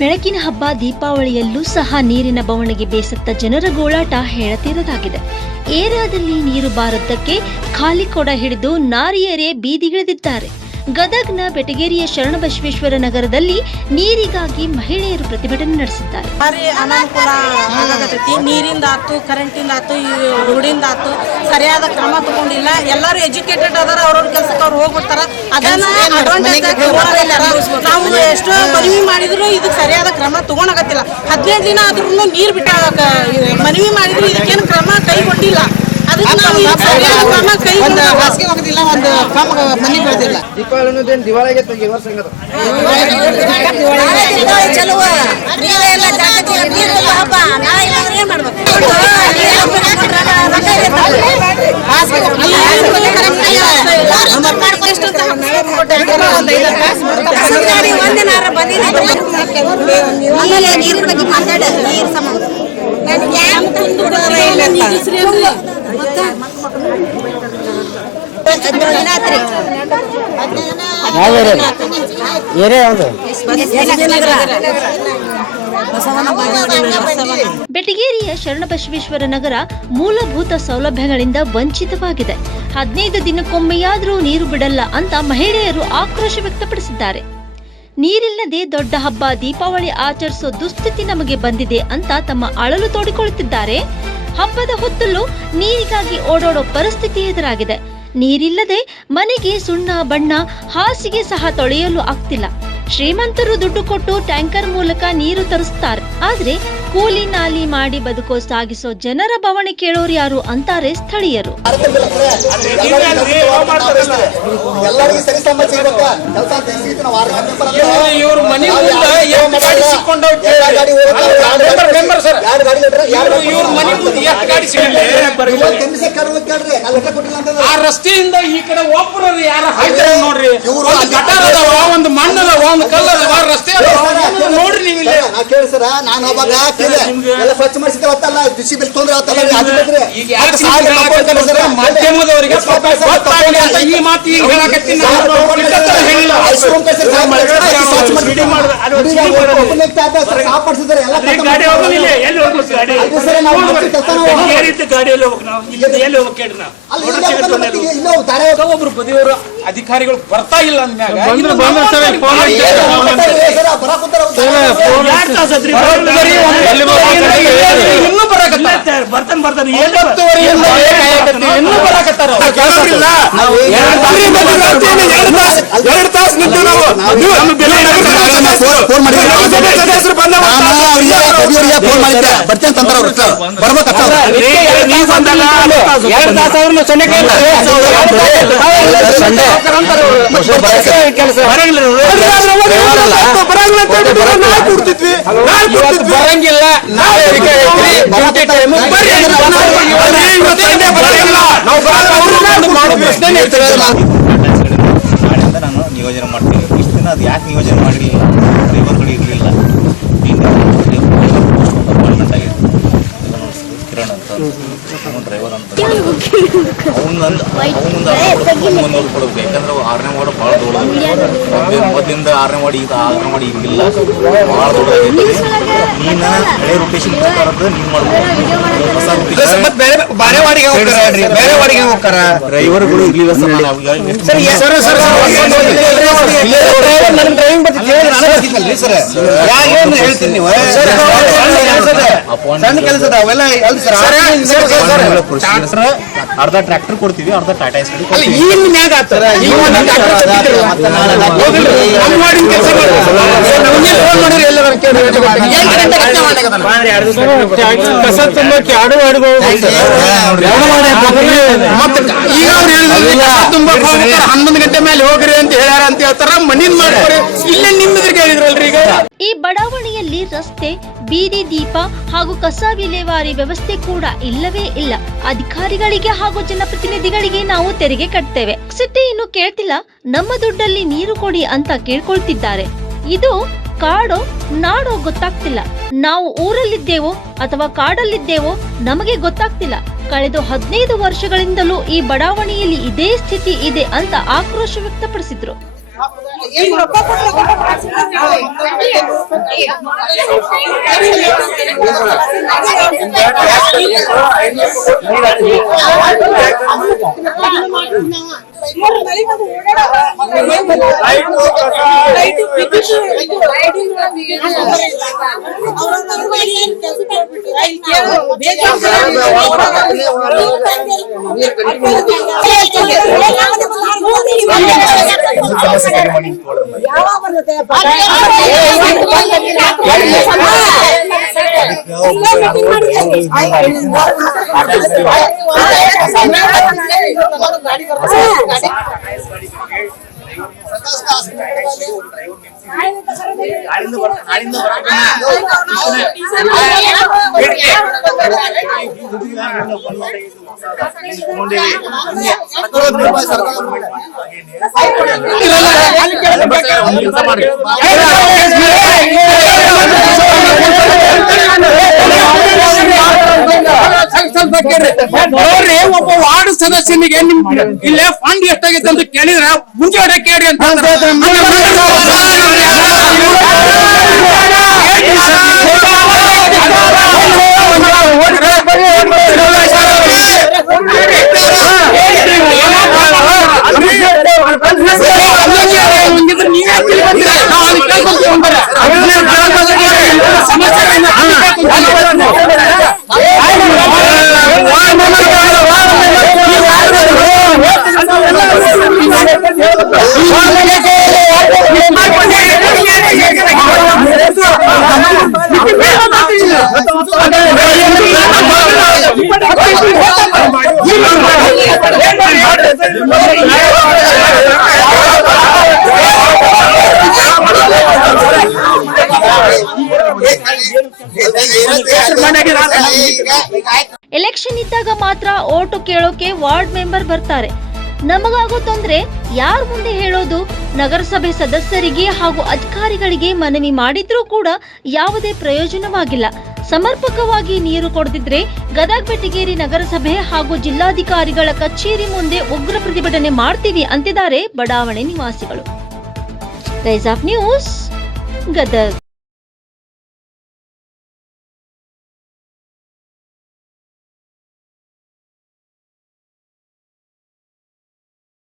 ಬೆಳಕಿನ ಹಬ್ಬ ದೀಪಾವಳಿಯಲ್ಲೂ ಸಹ ನೀರಿನ ಬವಣೆಗೆ ಬೇಸತ್ತ ಜನರ ಗೋಳಾಟ ಹೇಳತೀರದಾಗಿದೆ. ಏರಿಯಾದಲ್ಲಿ ನೀರು ಬಾರದ್ದಕ್ಕೆ ಖಾಲಿ ಕೊಡ ಹಿಡಿದು ನಾರಿಯರೇ ಬೀದಿಗಿಳಿದಿದ್ದಾರೆ. ಗದಗ್ನ ಬೆಟಗೇರಿಯ ಶರಣಬಸವೇಶ್ವರ ನಗರದಲ್ಲಿ ನೀರಿಗಾಗಿ ಮಹಿಳೆಯರು ಪ್ರತಿಭಟನೆ ನಡೆಸಿದ್ದಾರೆ. ಅನಾನುಕೂಲ ಆಗತೈತಿ. ನೀರಿಂದ ಆತು, ಕರೆಂಟಿಂದ ಆತು, ರೋಡಿಂದ ಆತು, ಸರಿಯಾದ ಕ್ರಮ ತಗೊಂಡಿಲ್ಲ. ಎಲ್ಲರೂ ಎಜುಕೇಟೆಡ್ ಅದಾರ, ಅವ್ರವ್ರ ಕೆಲಸಕ್ಕೆ ಅವ್ರು ಹೋಗ್ಬಿಡ್ತಾರ. ಅದನ್ನ ನಾವು ಎಷ್ಟೋ ಮನವಿ ಮಾಡಿದ್ರು ಇದಕ್ಕೆ ಸರಿಯಾದ ಕ್ರಮ ತಗೊಳಕತ್ತಿಲ್ಲ. 15 ದಿನ ಆದ್ರೂ ನೀರು ಬಿಟ್ಟ ಮನವಿ ಮಾಡಿದ್ರು ಇದಕ್ಕೇನು ಕ್ರಮ ಕೈಗೊಂಡಿಲ್ಲ. ಅದಕ್ಕೆ ನಾವು ಸರಿಯಾದ ಕ್ರಮ ಕೈಗೊಂಡಿಲ್ಲ. ಒಂದು ಕ್ರಮ ಮನೆ ಬೆಳೆದಿಲ್ಲ. ದೀಪಾವಳಿ ದಿವಾಳಿಗೆ ಚಲೋ ಹಬ್ಬ ಏನ್ ಮಾಡ್ಬೇಕು? ನೀರಿನ ಬಗ್ಗೆ ಮಾತಾಡ. ನೀರು ಸಂಬಂಧ ಬೆಟಗೇರಿಯ ಶರಣಬಸವೇಶ್ವರ ನಗರ ಮೂಲಭೂತ ಸೌಲಭ್ಯಗಳಿಂದ ವಂಚಿತವಾಗಿದೆ. 15 ದಿನಕ್ಕೊಮ್ಮೆಯಾದರೂ ನೀರು ಬಿಡಲ್ಲ ಅಂತ ಮಹಿಳೆಯರು ಆಕ್ರೋಶ ವ್ಯಕ್ತಪಡಿಸಿದ್ದಾರೆ. ನೀರಿಲ್ಲದೆ ದೊಡ್ಡ ಹಬ್ಬ ದೀಪಾವಳಿ ಆಚರಿಸೋ ದುಸ್ಥಿತಿ ನಮಗೆ ಬಂದಿದೆ ಅಂತ ತಮ್ಮ ಅಳಲು ತೋಡಿಕೊಳ್ಳುತ್ತಿದ್ದಾರೆ. ಹಬ್ಬದ ಹೊತ್ತಲ್ಲೂ ನೀರಿಗಾಗಿ ಓಡಾಡೋ ಪರಿಸ್ಥಿತಿ ಎದುರಾಗಿದೆ. ನೀರಿಲ್ಲದೆ ಮನೆಗೆ ಸುಣ್ಣ ಬಣ್ಣ ಹಾಸಿಗೆ ಸಹ ತೊಳೆಯಲು ಆಗ್ತಿಲ್ಲ. ಶ್ರೀಮಂತರು ದುಡ್ಡು ಕೊಟ್ಟು ಟ್ಯಾಂಕರ್ ಮೂಲಕ ನೀರು ತರಿಸ್ತಾರೆ. ಆದ್ರೆ ಕೂಲಿ ನಾಲಿ ಮಾಡಿ ಬದುಕೋ ಸಾಗಿಸೋ ಜನರ ಬವಣೆ ಕೇಳೋರು ಯಾರು ಅಂತಾರೆ ಸ್ಥಳೀಯರು. ಆ ರಸ್ತೆಯಿಂದ ಈ ಕಡೆ ಒಬ್ಬರು ಯಾರ ಹಾಕ್ತಾರೆ ನೋಡ್ರಿ. ಒಂದು ಮಣ್ಣದ ಒಂದು ಕಲ್ಲದ ರಸ್ತೆ ನೋಡ್ರಿ. ನೀವು ಕೇಳಿಸರ ನಾನು ಅವಾಗ ಎಲ್ಲ ಸ್ವಚ್ಛ ಮಾಡಿಸಿದವತ್ತಲ್ಲ ಬಿಸಿ ಬಿಲ್ ತೊಂದ್ರೆ ಮಾಧ್ಯಮದವರಿಗೆ ಈ ಮಾತು ಈಗ ಹೇಳಕತ್ತೀನಿ. ಒಬ್ರು ಬದಿಯವರು ಅಧಿಕಾರಿಗಳು ಬರ್ತಾ ಇಲ್ಲ ಅಂದ್ಮ್ಯಾಗ ಇನ್ನೂ ಬರಾಕತ್ತಾರ. ಬರಂಗಿಲ್ಲ. ನಾನು ನಿಯೋಜನೆ ಮಾಡ್ತೀನಿ. ಇಷ್ಟು ದಿನ ಅದು ಯಾಕೆ ನಿಯೋಜನೆ ಮಾಡಿರಲಿಲ್ಲ? ಡ್ರೈವರ್ಗಳು ಇರಲಿಲ್ಲ. ಅಪಾಯಿಂಟ್ಮೆಂಟ್ ಆಗಿದೆ ಕಿರಣ್ ಅಂತ ಡ್ರೈವರ್ ಅಂತ ಅವನೊಂದು ಕೊಡ್ಬೇಕು. ಯಾಕಂದ್ರೆ 6ನೇ ವಾರ್ಡ್ ಭಾಳ ದೊಡ್ಡ. ಮೊದಲಿಂದ 6ನೇ ವಾರ್ಡ್ ಈಗ 6ನೇ ವಾರ್ಡ್ ಈಗಿಲ್ಲ, ಭಾಳ ದೊಡ್ಡದಾಗೈತಿ. ನೀನು ಹಳೆ ರೊಟೇಷನ್ ಪ್ರಕಾರದ ನೀನು ಮಾಡ್ಬೇಕು. ಡ್ರೈವರ್ಗಳು ಇರ್ಲಿಲ್ಲ ಅರ್ಧ ಟ್ರ್ಯಾಕ್ಟರ್ ಕೊಡ್ತೀವಿ, ಅರ್ಧ ಟಾಟಾ ಎಸ್ ಹನ್ನೊಂದು ಗಂಟೆ ಮೇಲೆ ಹೋಗ್ರಿ ಅಂತ ಹೇಳ್ಯಾರ ಅಂತ ಹೇಳ್ತಾರ. ಮಣ್ಣಿನ ಮಾಡ್ಕೊಡಿ ಇಲ್ಲೇ ನಿಮ್ಮೆದುರಿಗೆ ಹೇಳಿದ್ರಲ್ರಿ. ಈಗ ಈ ಬಡಾವಣೆಯಲ್ಲಿ ರಸ್ತೆ, ಬೀದಿ ದೀಪ ಹಾಗೂ ಕಸ ವಿಲೇವಾರಿ ವ್ಯವಸ್ಥೆ ಕೂಡ ಇಲ್ಲವೇ ಇಲ್ಲ. ಅಧಿಕಾರಿಗಳಿಗೆ ಹಾಗೂ ಜನಪ್ರತಿನಿಧಿಗಳಿಗೆ ನಾವು ತೆರಿಗೆ ಕಟ್ತೇವೆ, ಸಿಟಿ ಇನ್ನು ಕೇಳ್ತಿಲ್ಲ, ನಮ್ಮ ದುಡ್ಡಲ್ಲಿ ನೀರು ಕೊಡಿ ಅಂತ ಕೇಳ್ಕೊಳ್ತಿದ್ದಾರೆ. ಇದು ಕಾಡೋ ನಾಡೋ ಗೊತ್ತಾಗ್ತಿಲ್ಲ. ನಾವು ಊರಲ್ಲಿದ್ದೇವೋ ಅಥವಾ ಕಾಡಲ್ಲಿದ್ದೇವೋ ನಮಗೆ ಗೊತ್ತಾಗ್ತಿಲ್ಲ. ಕಳೆದ 15 ವರ್ಷಗಳಿಂದಲೂ ಈ ಬಡಾವಣೆಯಲ್ಲಿ ಇದೇ ಸ್ಥಿತಿ ಇದೆ ಅಂತ ಆಕ್ರೋಶ ವ್ಯಕ್ತಪಡಿಸಿದ್ರು. ನೋಡ್ರಿ, ಒಬ್ಬ ವಾರ್ಡ್ ಸದಸ್ಯನಿಗೆ ನಿಮ್ ಇಲ್ಲೇ ಫಂಡ್ ಎಷ್ಟಾಗೈತೆ ಅಂತ ಕೇಳಿದ್ರ ಮುಂಚೆ ಕೇಳಿ ಅಂತ ಎಲೆಕ್ಷನ್ ಇದ್ದಾಗ ಮಾತ್ರ ಓಟು ಕೇಳೋಕೆ ವಾರ್ಡ್ ಮೆಂಬರ್ ಬರ್ತಾರೆ. ನಮಗಾಗೋ ತೊಂದ್ರೆ ಯಾರ ಮುಂದೆ ಹೇಳೋದು? ನಗರಸಭೆ ಸದಸ್ಯರಿಗೆ ಹಾಗೂ ಅಧಿಕಾರಿಗಳಿಗೆ ಮನವಿ ಮಾಡಿದ್ರೂ ಕೂಡ ಯಾವುದೇ ಪ್ರಯೋಜನವಾಗಿಲ್ಲ. ಸಮರ್ಪಕವಾಗಿ ನೀರು ಕೊಡದಿದ್ರೆ ಗದಗ ಬೆಟಗೇರಿ ನಗರಸಭೆ ಹಾಗೂ ಜಿಲ್ಲಾಧಿಕಾರಿಗಳ ಕಚೇರಿ ಮುಂದೆ ಉಗ್ರ ಪ್ರತಿಭಟನೆ ಮಾಡ್ತೀವಿ ಅಂತಿದ್ದಾರೆ ಬಡಾವಣೆ ನಿವಾಸಿಗಳು. Rise of news, Gadag.